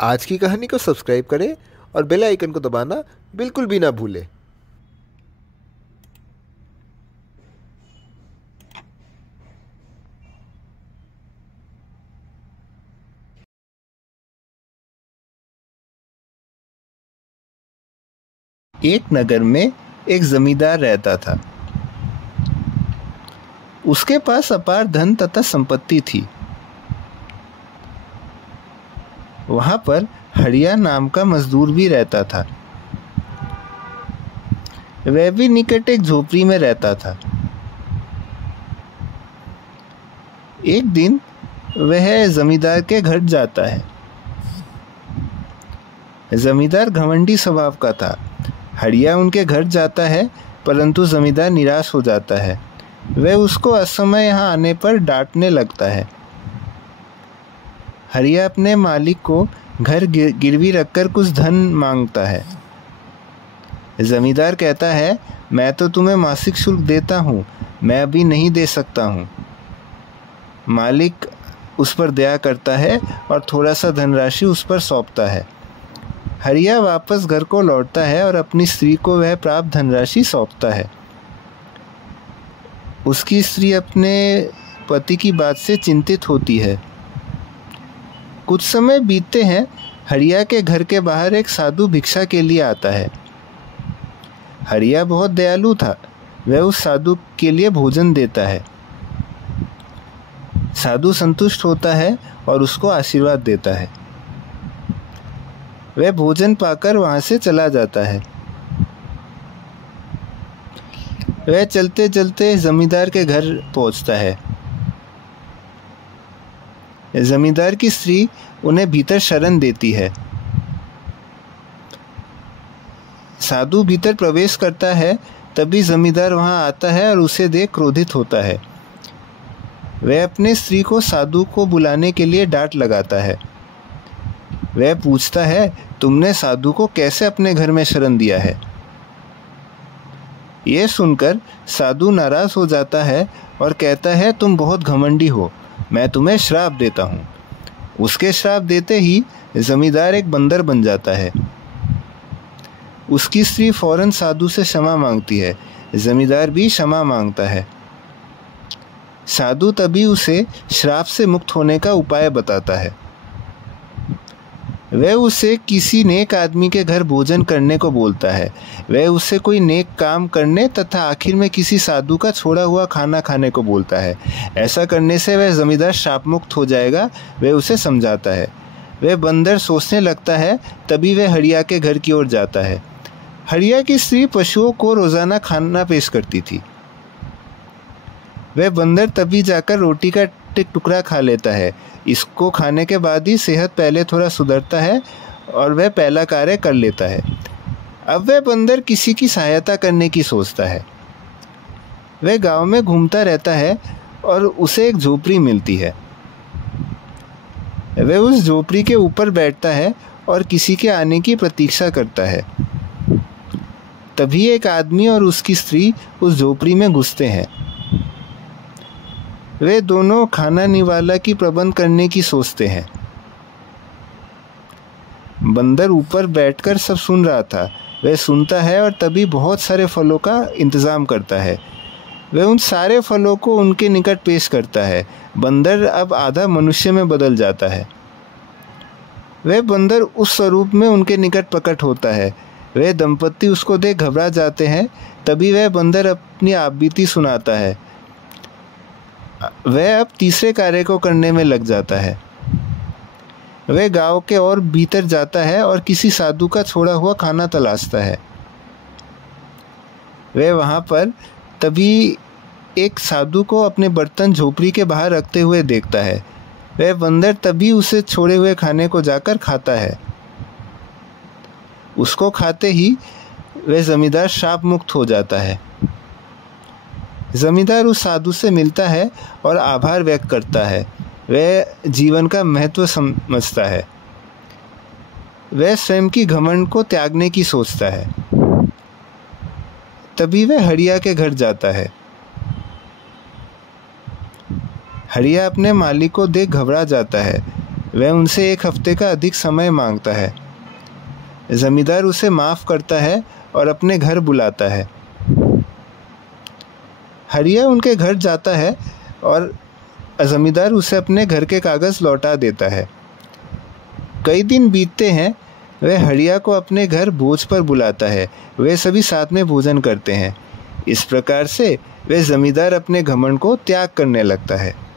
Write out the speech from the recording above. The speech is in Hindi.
आज की कहानी को सब्सक्राइब करें और बेल आइकन को दबाना बिल्कुल भी ना भूलें। एक नगर में एक जमींदार रहता था। उसके पास अपार धन तथा संपत्ति थी। वहां पर हड़िया नाम का मजदूर भी रहता था। वह भी निकट एक झोपड़ी में रहता था। एक दिन वह जमींदार के घर जाता है। जमींदार घमंडी स्वभाव का था। हड़िया उनके घर जाता है, परंतु जमींदार निराश हो जाता है। वह उसको असमय यहाँ आने पर डांटने लगता है। हड़िया अपने मालिक को घर गिरवी रखकर कुछ धन मांगता है। जमींदार कहता है, मैं तो तुम्हें मासिक शुल्क देता हूँ, मैं अभी नहीं दे सकता हूँ। मालिक उस पर दया करता है और थोड़ा सा धनराशि उस पर सौंपता है। हड़िया वापस घर को लौटता है और अपनी स्त्री को वह प्राप्त धनराशि सौंपता है। उसकी स्त्री अपने पति की बात से चिंतित होती है। कुछ समय बीतते हैं। हड़िया के घर के बाहर एक साधु भिक्षा के लिए आता है। हड़िया बहुत दयालु था। वह उस साधु के लिए भोजन देता है। साधु संतुष्ट होता है और उसको आशीर्वाद देता है। वह भोजन पाकर वहां से चला जाता है। वह चलते चलते जमींदार के घर पहुंचता है। जमींदार की स्त्री उन्हें भीतर शरण देती है। साधु भीतर प्रवेश करता है, तभी जमींदार वहां आता है और उसे देख क्रोधित होता है। वह अपने स्त्री को साधु को बुलाने के लिए डांट लगाता है। वह पूछता है, तुमने साधु को कैसे अपने घर में शरण दिया है? यह सुनकर साधु नाराज हो जाता है और कहता है, तुम बहुत घमंडी हो, मैं तुम्हें श्राप देता हूँ। उसके श्राप देते ही जमींदार एक बंदर बन जाता है। उसकी स्त्री फौरन साधु से क्षमा मांगती है। जमींदार भी क्षमा मांगता है। साधु तभी उसे श्राप से मुक्त होने का उपाय बताता है। वह उसे किसी नेक आदमी के घर भोजन करने को बोलता है। वह उससे कोई नेक काम करने तथा आखिर में किसी साधु का छोड़ा हुआ खाना खाने को बोलता है। ऐसा करने से वह जमींदार श्राप मुक्त हो जाएगा, वह उसे समझाता है। वह बंदर सोचने लगता है, तभी वह हड़िया के घर की ओर जाता है। हड़िया की स्त्री पशुओं को रोजाना खाना पेश करती थी। वह बंदर तभी जाकर रोटी का टुकड़ा खा लेता है। इसको खाने के बाद ही सेहत पहले थोड़ा सुधरता है और वह पहला कार्य कर लेता है। अब वह बंदर किसी की सहायता करने की सोचता है। वह गांव में घूमता रहता है और उसे एक झोपड़ी मिलती है। वह उस झोपड़ी के ऊपर बैठता है और किसी के आने की प्रतीक्षा करता है। तभी एक आदमी और उसकी स्त्री उस झोपड़ी में घुसते हैं। वे दोनों खाना निवाला की प्रबंध करने की सोचते हैं। बंदर ऊपर बैठकर सब सुन रहा था। वह सुनता है और तभी बहुत सारे फलों का इंतजाम करता है। वह उन सारे फलों को उनके निकट पेश करता है। बंदर अब आधा मनुष्य में बदल जाता है। वह बंदर उस स्वरूप में उनके निकट प्रकट होता है। वह दंपत्ति उसको देख घबरा जाते हैं। तभी वह बंदर अपनी आपबीती सुनाता है। वह अब तीसरे कार्य को करने में लग जाता है। वह गांव के और भीतर जाता है और किसी साधु का छोड़ा हुआ खाना तलाशता है। वह वहां पर तभी एक साधु को अपने बर्तन झोपड़ी के बाहर रखते हुए देखता है। वह बंदर तभी उसे छोड़े हुए खाने को जाकर खाता है। उसको खाते ही वह जमींदार श्राप मुक्त हो जाता है। जमींदार उस साधु से मिलता है और आभार व्यक्त करता है। वह जीवन का महत्व समझता है। वह स्वयं की घमंड को त्यागने की सोचता है। तभी वह हड़िया के घर जाता है। हड़िया अपने मालिक को देख घबरा जाता है। वह उनसे 1 हफ्ते का अधिक समय मांगता है। ज़मींदार उसे माफ़ करता है और अपने घर बुलाता है। हरिया उनके घर जाता है और ज़मींदार उसे अपने घर के कागज़ लौटा देता है। कई दिन बीतते हैं। वह हरिया को अपने घर भोज पर बुलाता है। वे सभी साथ में भोजन करते हैं। इस प्रकार से वह ज़मींदार अपने घमंड को त्याग करने लगता है।